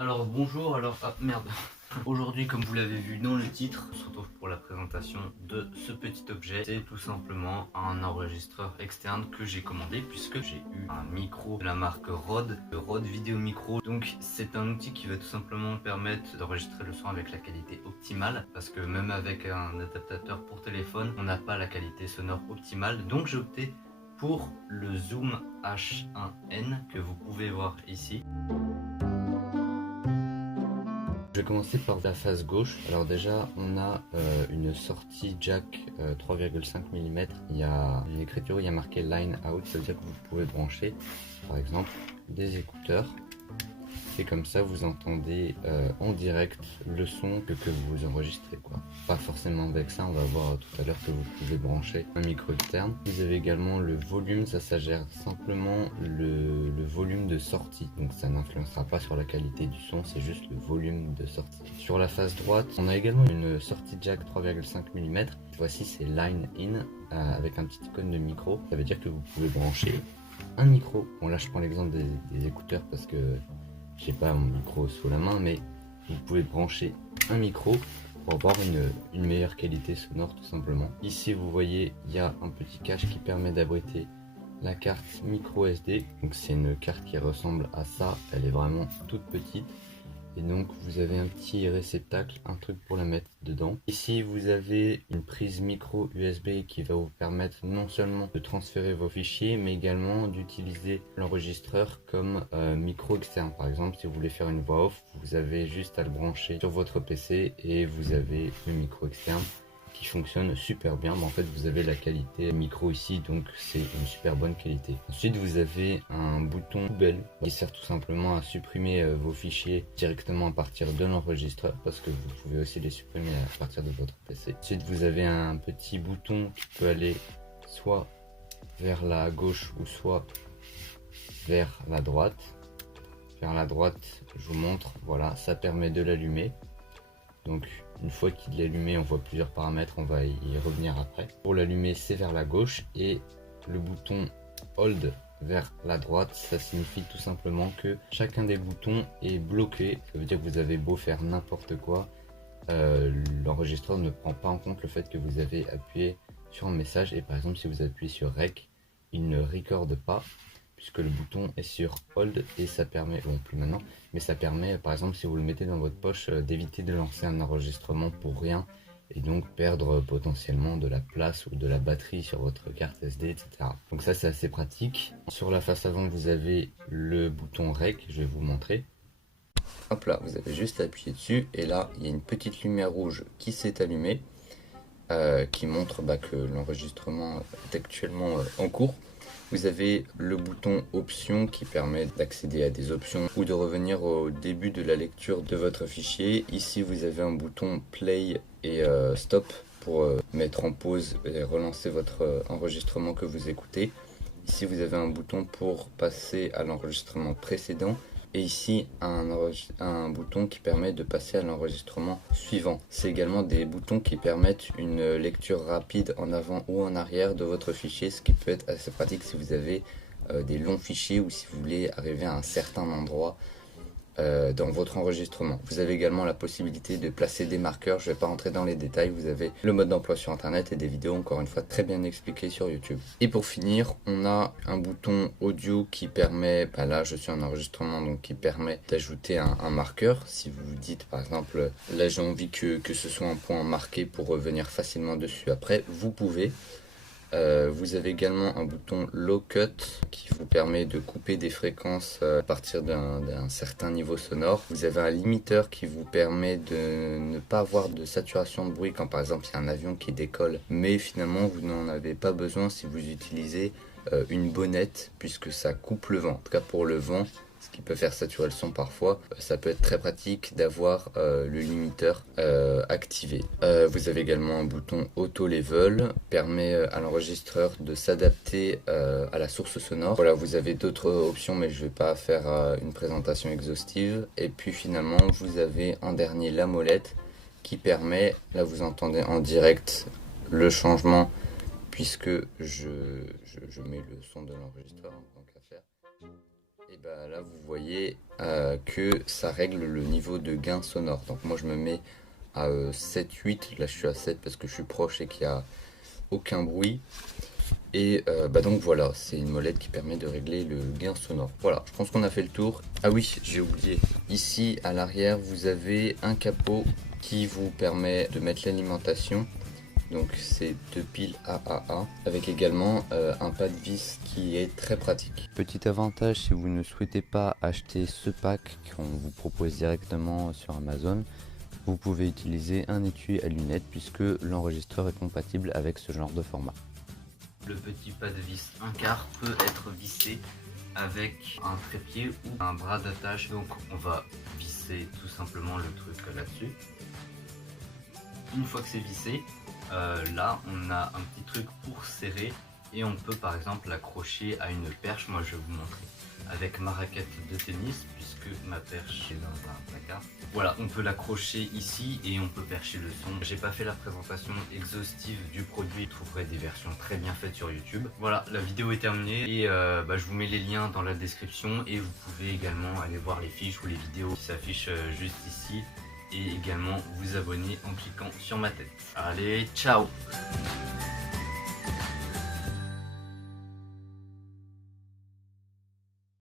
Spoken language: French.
Alors bonjour, merde. Aujourd'hui, comme vous l'avez vu dans le titre, on se retrouve pour la présentation de ce petit objet. C'est tout simplement un enregistreur externe que j'ai commandé puisque j'ai eu un micro de la marque Rode, le Rode Video Micro. Donc c'est un outil qui va tout simplement permettre d'enregistrer le son avec la qualité optimale, parce que même avec un adaptateur pour téléphone, on n'a pas la qualité sonore optimale. Donc j'ai opté pour le Zoom H1N que vous pouvez voir ici. Je vais commencer par la face gauche. Alors déjà, on a une sortie jack 3,5 mm. Il y a une écriture, il y a marqué line out, ça veut dire que vous pouvez brancher, par exemple, des écouteurs. Et comme ça, vous entendez en direct le son que vous enregistrez, quoi. Pas forcément avec ça, on va voir tout à l'heure que vous pouvez brancher un micro externe. Vous avez également le volume, ça gère simplement le volume de sortie. Donc ça n'influencera pas sur la qualité du son, c'est juste le volume de sortie. Sur la face droite, on a également une sortie jack 3,5 mm. Voici c'est line in avec un petit icône de micro. Ça veut dire que vous pouvez brancher un micro. Bon là je prends l'exemple des écouteurs parce que j'ai pas mon micro sous la main, mais vous pouvez brancher un micro pour avoir une meilleure qualité sonore tout simplement. Ici vous voyez il y a un petit cache qui permet d'abriter la carte micro SD. Donc c'est une carte qui ressemble à ça, elle est vraiment toute petite. Et donc vous avez un petit réceptacle, un truc pour la mettre dedans. Ici vous avez une prise micro USB qui va vous permettre non seulement de transférer vos fichiers, mais également d'utiliser l'enregistreur comme micro externe. Par exemple, si vous voulez faire une voix off, vous avez juste à le brancher sur votre PC et vous avez le micro externe qui fonctionne super bien. En fait vous avez la qualité micro ici, donc c'est une super bonne qualité. Ensuite vous avez un bouton poubelle qui sert tout simplement à supprimer vos fichiers directement à partir de l'enregistreur, parce que vous pouvez aussi les supprimer à partir de votre PC. Ensuite vous avez un petit bouton qui peut aller soit vers la gauche ou soit vers la droite. Vers la droite, je vous montre, voilà, ça permet de l'allumer. Donc une fois qu'il est allumé, on voit plusieurs paramètres, on va y revenir après. Pour l'allumer, c'est vers la gauche, et le bouton hold vers la droite, ça signifie tout simplement que chacun des boutons est bloqué. Ça veut dire que vous avez beau faire n'importe quoi, l'enregistreur ne prend pas en compte le fait que vous avez appuyé sur un message. Et par exemple, si vous appuyez sur rec, il ne recorde pas, puisque le bouton est sur hold, et ça permet, bon plus maintenant, mais ça permet par exemple si vous le mettez dans votre poche d'éviter de lancer un enregistrement pour rien et donc perdre potentiellement de la place ou de la batterie sur votre carte SD, etc. Donc ça c'est assez pratique. Sur la face avant vous avez le bouton rec, je vais vous montrer. Hop là, vous avez juste à appuyer dessus et là il y a une petite lumière rouge qui s'est allumée qui montre que l'enregistrement est actuellement en cours. Vous avez le bouton options qui permet d'accéder à des options ou de revenir au début de la lecture de votre fichier. Ici vous avez un bouton play et stop pour mettre en pause et relancer votre enregistrement que vous écoutez. Ici vous avez un bouton pour passer à l'enregistrement précédent. Et ici un bouton qui permet de passer à l'enregistrement suivant. C'est également des boutons qui permettent une lecture rapide en avant ou en arrière de votre fichier, ce qui peut être assez pratique si vous avez des longs fichiers ou si vous voulez arriver à un certain endroit dans votre enregistrement. Vous avez également la possibilité de placer des marqueurs, je ne vais pas rentrer dans les détails, vous avez le mode d'emploi sur internet et des vidéos encore une fois très bien expliquées sur YouTube. Et pour finir, on a un bouton audio qui permet, là je suis en enregistrement, donc qui permet d'ajouter un marqueur. Si vous vous dites par exemple, là j'ai envie que ce soit un point marqué pour revenir facilement dessus après, vous pouvez. Vous avez également un bouton low cut qui vous permet de couper des fréquences à partir d'un certain niveau sonore. Vous avez un limiteur qui vous permet de ne pas avoir de saturation de bruit quand par exemple il y a un avion qui décolle, mais finalement vous n'en avez pas besoin si vous utilisez une bonnette, puisque ça coupe le vent. En tout cas pour le vent, ce qui peut faire saturer le son parfois, ça peut être très pratique d'avoir le limiteur activé. Vous avez également un bouton auto level, permet à l'enregistreur de s'adapter à la source sonore. Voilà, vous avez d'autres options, mais je ne vais pas faire une présentation exhaustive. Et puis finalement vous avez en dernier la molette qui permet, là vous entendez en direct le changement, puisque je mets le son de l'enregistreur en tant qu'à faire. Et bah là vous voyez que ça règle le niveau de gain sonore. Donc moi je me mets à 7-8, là je suis à 7 parce que je suis proche et qu'il n'y a aucun bruit. Et bah donc voilà, c'est une molette qui permet de régler le gain sonore. Voilà, je pense qu'on a fait le tour. Ah oui, j'ai oublié. Ici à l'arrière, vous avez un capot qui vous permet de mettre l'alimentation. Donc c'est 2 piles AAA avec également un pas de vis qui est très pratique. Petit avantage, si vous ne souhaitez pas acheter ce pack qu'on vous propose directement sur Amazon, vous pouvez utiliser un étui à lunettes puisque l'enregistreur est compatible avec ce genre de format. Le petit pas de vis 1/4 peut être vissé avec un trépied ou un bras d'attache. Donc on va visser tout simplement le truc là-dessus. Une fois que c'est vissé, là on a un petit truc pour serrer et on peut par exemple l'accrocher à une perche. Moi je vais vous montrer avec ma raquette de tennis puisque ma perche est dans un placard. Voilà, on peut l'accrocher ici et on peut percher le son. J'ai pas fait la présentation exhaustive du produit, vous trouverez des versions très bien faites sur YouTube. Voilà, la vidéo est terminée et je vous mets les liens dans la description et vous pouvez également aller voir les fiches ou les vidéos qui s'affichent juste ici et également vous abonner en cliquant sur ma tête. Allez, ciao!